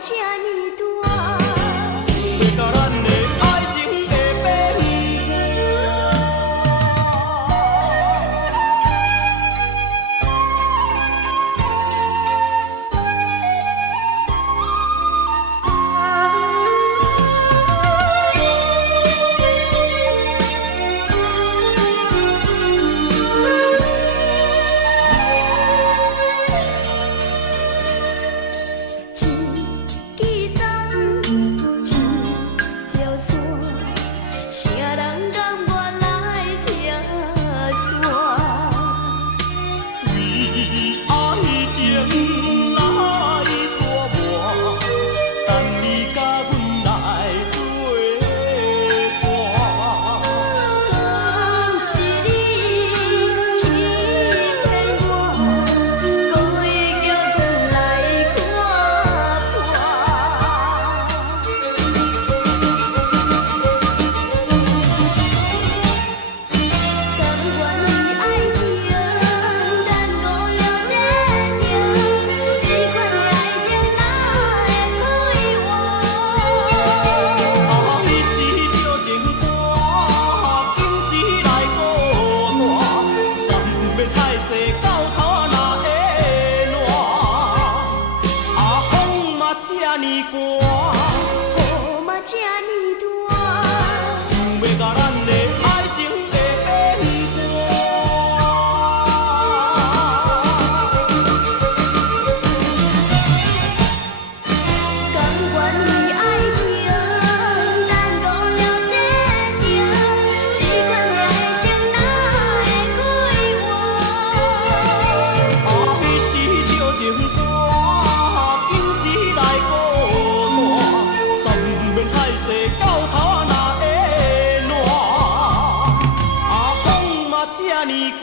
这呢大，想要甲咱的爱情会变一支灯，一条线，啥人共我来听线？为爱情来拖磨，等你甲阮来作伴。讲是你欺骗我，故意叫阮来看破。甘愿为爱情耽误了人命，这款的爱情哪会快活？爱是招情歌，今时来孤单，三面海誓到头哪会烂？风嘛这呢寒，雨嘛这呢大。想要甲咱的爱情会变甘愿为爱情耽误了人命，这款的爱情哪会快活？爱是招情歌，今时来孤单，三面海誓到头哪会烂？风嘛这呢寒。